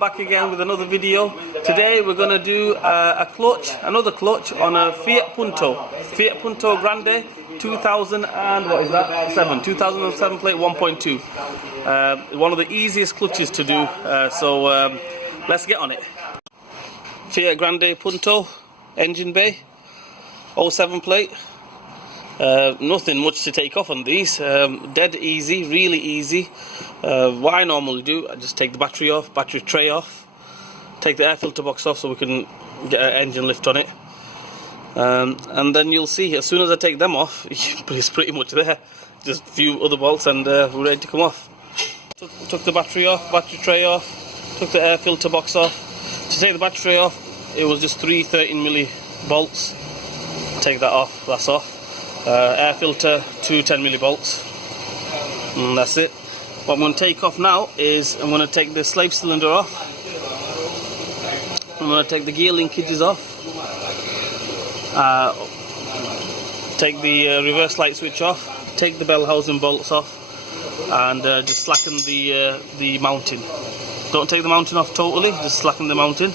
back again with another video. Today we're going to do another clutch on a Fiat Punto Grande 2007 plate 1.2. One of the easiest clutches to do, so let's get on it. Fiat Grande Punto engine bay 07 plate. Nothing much to take off on these, dead easy, really easy. What I normally do, I just take the battery tray off, take the air filter box off so we can get an engine lift on it, and then you'll see as soon as I take them off, it's pretty much there, just a few other bolts and we're ready to come off. Took the battery tray off, took the air filter box off. To take the battery tray off, it was just 3 13mm bolts. Take that off, that's off. Air filter, 2 10mm bolts, and that's it. What I'm going to take off now is I'm going to take the slave cylinder off, I'm going to take the gear linkages off, take the reverse light switch off, take the bell housing bolts off, and just slacken the mounting. Don't take the mounting off totally, just slacken the mounting,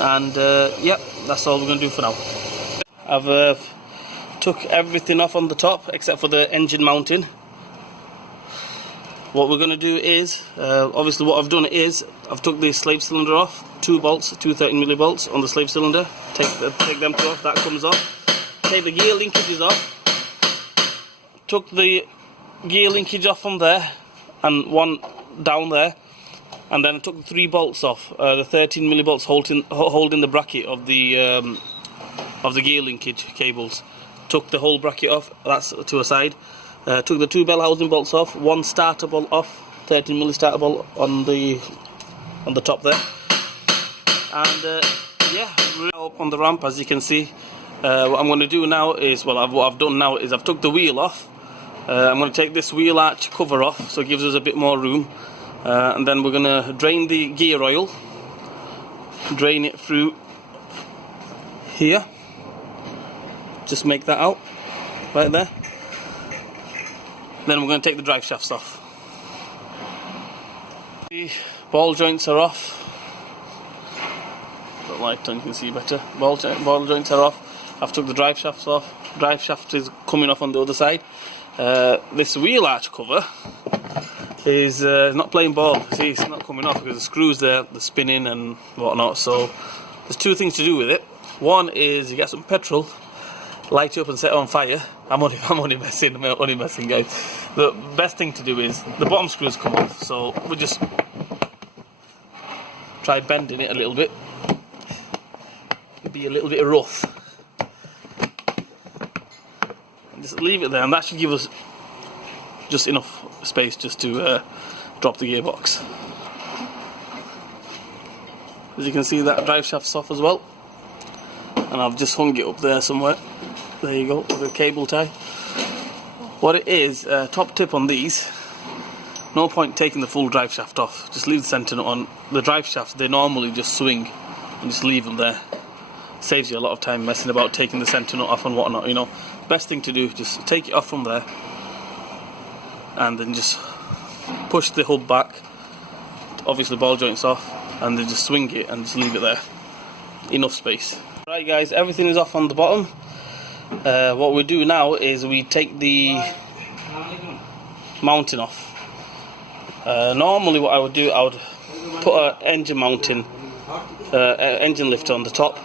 and yep, that's all we're going to do for now. I've took everything off on the top except for the engine mounting. What we're going to do is, obviously what I've done is, I've took the slave cylinder off, 2 bolts, 2 13mm bolts on the slave cylinder, take them two off, that comes off. Take the gear linkages off, took the gear linkage off from there, and one down there, and then I took the 3 bolts off, the 13mm bolts holding the bracket of the gear linkage cables. Took the whole bracket off, that's to a side. Took the 2 bell housing bolts off, 1 starter bolt off, 13mm starter bolt on the top there. And yeah, we're now up on the ramp, as you can see. What I'm going to do now is, what I've done now is I've took the wheel off. I'm going to take this wheel arch cover off, so it gives us a bit more room. And then we're going to drain the gear oil, drain it through here. Just make that out, right there. Then we're going to take the drive shafts off. The ball joints are off. Got light on, you can see better. Ball joints are off. I've took the drive shafts off. Drive shaft is coming off on the other side. This wheel arch cover is not playing ball. See, it's not coming off because the screws there, the spinning and whatnot. So there's 2 things to do with it. One is you get some petrol, light it up and set it on fire. I'm only messing guys. The best thing to do is the bottom screws come off, so we just try bending it a little bit. It'll be a little bit rough. And just leave it there, and that should give us just enough space just to drop the gearbox. As you can see, that drive shaft's off as well, and I've just hung it up there somewhere. There you go, with a cable tie. What it is, top tip on these, no point taking the full drive shaft off, just leave the centre nut on. The drive shafts, they normally just swing, and just leave them there. Saves you a lot of time messing about taking the centre nut off and whatnot, you know. Best thing to do, just take it off from there, and then just push the hub back, obviously ball joints off, and then just swing it and just leave it there. Enough space. Right guys, everything is off on the bottom. What we do now is we take the mounting off. Normally what I would do, I would put an engine mounting, engine lift on the top,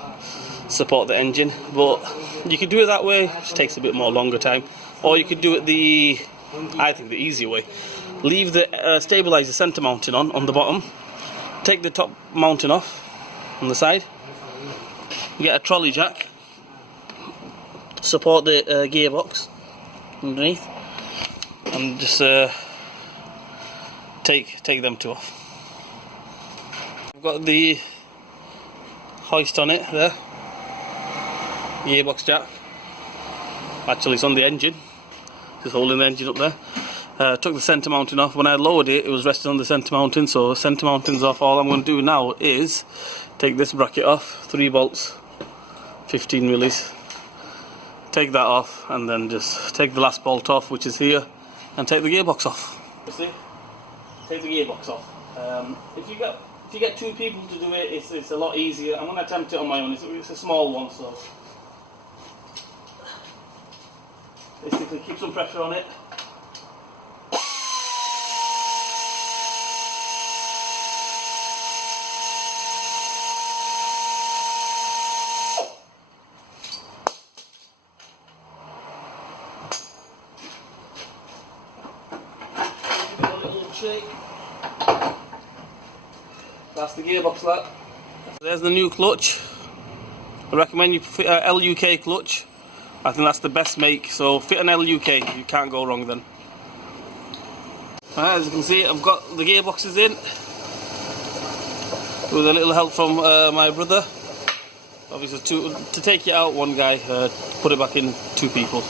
support the engine, but you could do it that way, it just takes a bit more longer time, or you could do it I think the easier way. Leave the stabilizer center mounting on the bottom, take the top mounting off on the side, get a trolley jack, support the gearbox underneath, and just take them 2 off. I've got the hoist on it there, gearbox jack. Actually, it's on the engine, just holding the engine up there. Took the centre mounting off. When I lowered it, it was resting on the centre mounting, so centre mounting's off. All I'm going to do now is take this bracket off, 3 bolts, 15mm. Take that off, and then just take the last bolt off, which is here, and take the gearbox off. You see? Take the gearbox off. If you get if you get 2 people to do it, it's a lot easier. I'm going to attempt it on my own. It's a small one, so basically keep some pressure on it. Give it a little shake. That's the gearbox, that. There's the new clutch. I recommend you fit a LUK clutch. I think that's the best make, so fit an LUK, you can't go wrong then. As you can see, I've got the gearboxes in with a little help from my brother. Obviously to take it out, one guy, put it back in, 2 people.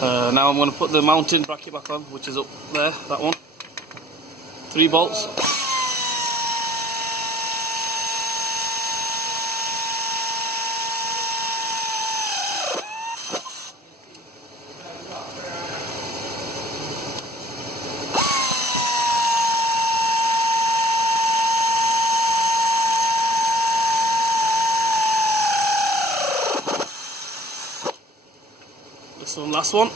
Now I'm going to put the mounting bracket back on, which is up there, that one. 3 bolts. This one, last one.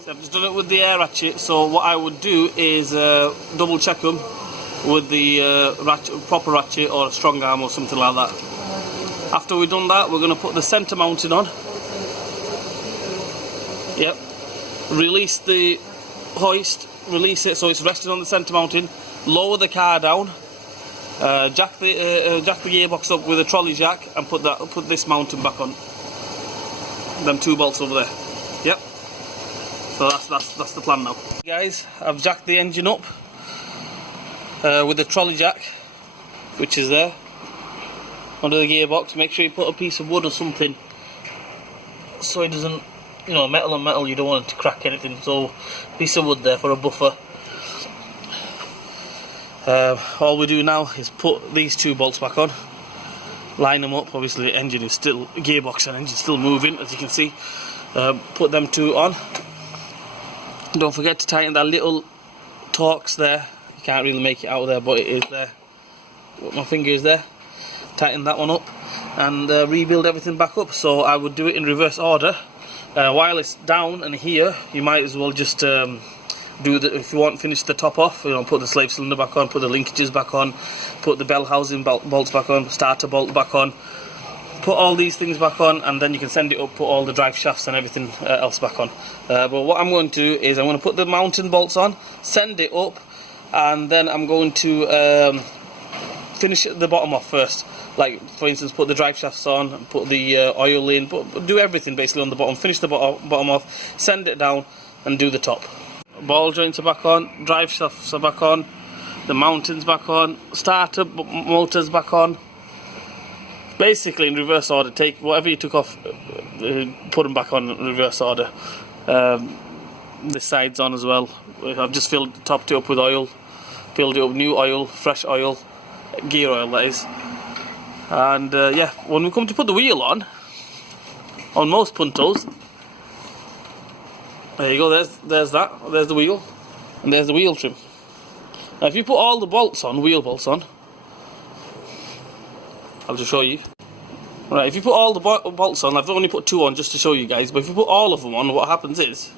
So I've just done it with the air ratchet, so what I would do is double check them with the proper ratchet or a strong arm or something like that. After we've done that, we're going to put the centre mounting on. Yep. Release the hoist, release it so it's resting on the centre mounting, lower the car down. Jack the gearbox up with a trolley jack and put this mounting back on. Them 2 bolts over there. Yep. So that's the plan now. Guys, I've jacked the engine up with the trolley jack, which is there under the gearbox. Make sure you put a piece of wood or something so it doesn't, you know, metal on metal. You don't want it to crack anything. So a piece of wood there for a buffer. All we do now is put these 2 bolts back on, line them up. Obviously the engine is still, gearbox and engine still moving, as you can see. Put them 2 on. Don't forget to tighten that little Torx there. You can't really make it out there, but it is there. My finger is there. Tighten that one up and rebuild everything back up. So I would do it in reverse order. While it's down and here, you might as well just if you want, finish the top off, you know, put the slave cylinder back on, put the linkages back on, put the bell housing bolts back on, starter bolt back on, put all these things back on, and then you can send it up, put all the drive shafts and everything else back on. But what I'm going to do is I'm going to put the mounting bolts on, send it up, and then I'm going to finish the bottom off first. Like, for instance, put the drive shafts on, put the oil in, do everything basically on the bottom, finish the bottom off, send it down, and do the top. Ball joints are back on, drive shafts are back on, the mountings back on, starter motors back on. Basically in reverse order, take whatever you took off, put them back on in reverse order. The sides on as well. I've just topped it up with oil, filled it up, new oil, fresh oil, gear oil that is. And yeah, when we come to put the wheel on most Puntos, there you go, there's the wheel, and there's the wheel trim. Now if you put all the bolts on, wheel bolts on, I'll just show you. Right, if you put all the bolts on, I've only put 2 on just to show you guys, but if you put all of them on, what happens is,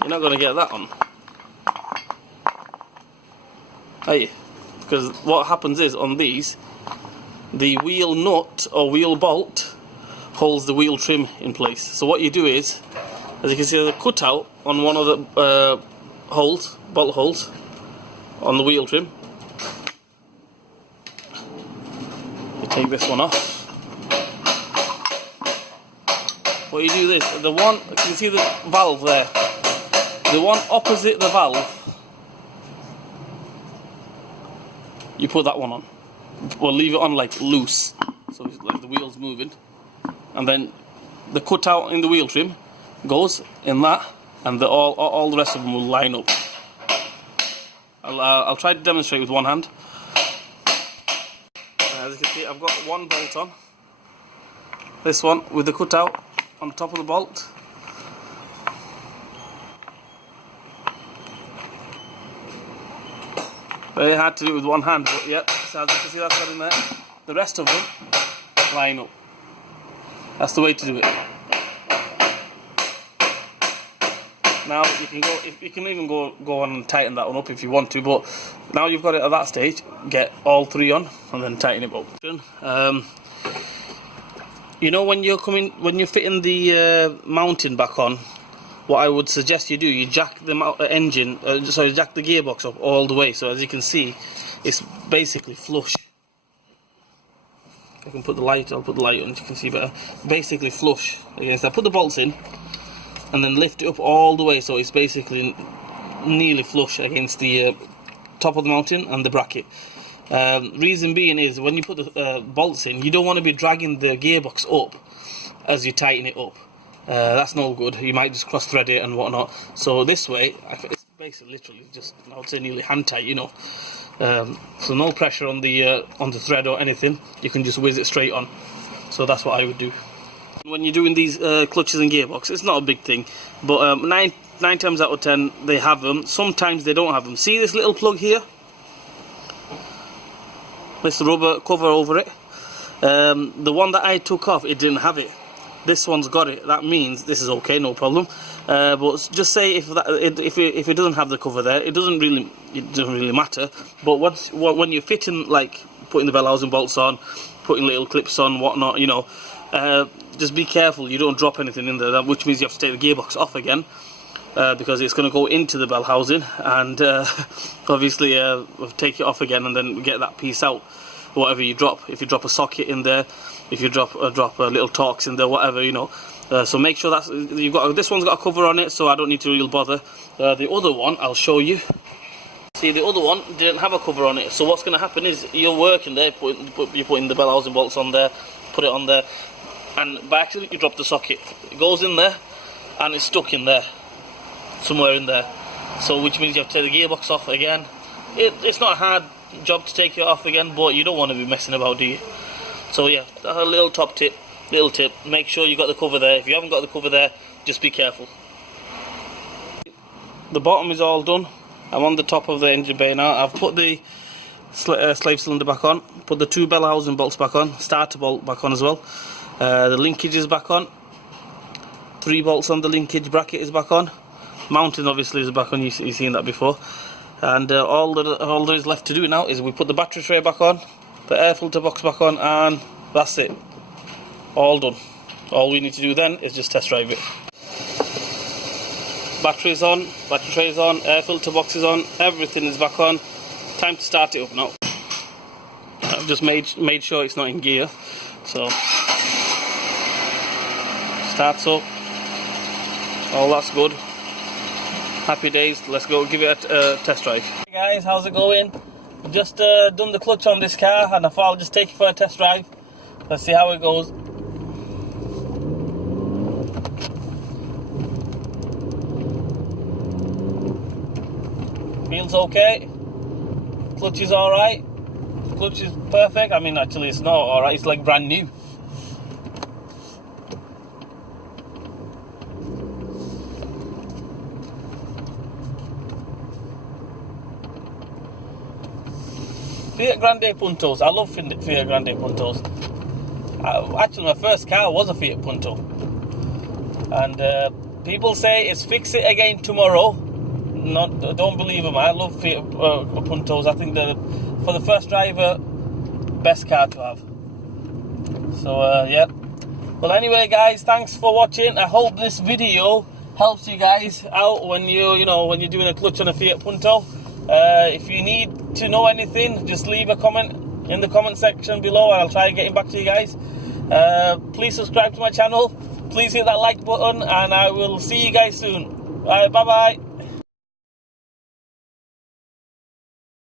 you're not going to get that on. Are you? Because what happens is, on these, the wheel nut or wheel bolt holds the wheel trim in place. So what you do is, as you can see, there's a cutout on one of the bolt holes on the wheel trim. You take this one off. What you do this, the one, you can see the valve there, the one opposite the valve, you put that one on. Well, leave it on like loose, so it's like the wheel's moving, and then the cutout in the wheel trim goes in that, and all the rest of them will line up. I'll try to demonstrate with one hand. As you can see, I've got 1 bolt on. This one with the cutout on the top of the bolt. Very hard to do it with one hand, but yeah, so as you can see that side in there. The rest of them line up. That's the way to do it. Now you can go. You can even go on and tighten that one up if you want to. But now you've got it at that stage, get all three on and then tighten it up. You know when you're fitting the mounting back on, what I would suggest you do, you jack the jack the gearbox up all the way. So as you can see, it's basically flush. If I can put the light, I'll put the light on so you can see better. Basically flush against that. Put the bolts in and then lift it up all the way so it's basically nearly flush against the top of the mounting and the bracket. Reason being is when you put the bolts in, you don't want to be dragging the gearbox up as you tighten it up. That's no good. You might just cross thread it and whatnot. So this way, it's basically literally just, I would say, nearly hand tight, you know. So no pressure on the thread or anything. You can just whiz it straight on. So that's what I would do. When you're doing these clutches and gearbox, it's not a big thing, but 9 times out of 10 they have them. Sometimes they don't have them. See this little plug here? This rubber cover over it. The one that I took off, it didn't have it. This one's got it. That means this is okay, no problem. But just say if it doesn't have the cover there, it doesn't really matter. But when you're fitting, like putting the bell housing bolts on, putting little clips on, whatnot, you know, just be careful you don't drop anything in there, which means you have to take the gearbox off again, because it's going to go into the bell housing, and obviously take it off again and then get that piece out. Whatever you drop, if you drop a socket in there, if you drop a little Torx in there, whatever, you know. So make sure that you've got this one's got a cover on it, so I don't need to really bother. The other one I'll show you. See, the other one didn't have a cover on it, so what's going to happen is you're working there, you're putting the bell housing bolts on there, put it on there, and by accident you drop the socket. It goes in there and it's stuck in there, somewhere in there. So which means you have to take the gearbox off again. It's not a hard job to take it off again, but you don't want to be messing about, do you? So yeah, a little tip, make sure you got the cover there. If you haven't got the cover there, just be careful. The bottom is all done. I'm on the top of the engine bay now. I've put the slave cylinder back on, put the 2 bell housing bolts back on, starter bolt back on as well. The linkage is back on, 3 bolts on the linkage bracket is back on, mounting obviously is back on, you've seen that before. And all there is left to do now is we put the battery tray back on, the air filter box back on, and that's it. All done. All we need to do then is just test drive it. Battery's on, battery tray is on, air filter box is on, everything is back on. Time to start it up now. I've just made sure it's not in gear. So starts up. All that's good. Happy days. Let's go give it a test drive. Hey guys, how's it going? Just done the clutch on this car, and I thought I'll just take it for a test drive. Let's see how it goes. Feels okay. Clutch is alright. Clutch is perfect. I mean, actually it's not alright, it's like brand new. Fiat Grande Puntos. I love Fiat Grande Puntos. Actually, my first car was a Fiat Punto. And people say it's fix it again tomorrow. Don't believe them. I love Fiat Puntos. I think they're, for the first driver, best car to have. So yeah. Well, anyway, guys, thanks for watching. I hope this video helps you guys out when when you're doing a clutch on a Fiat Punto. If you need to know anything, just leave a comment in the comment section below, and I'll try getting back to you guys. Please subscribe to my channel. Please hit that like button, and I will see you guys soon. Bye bye.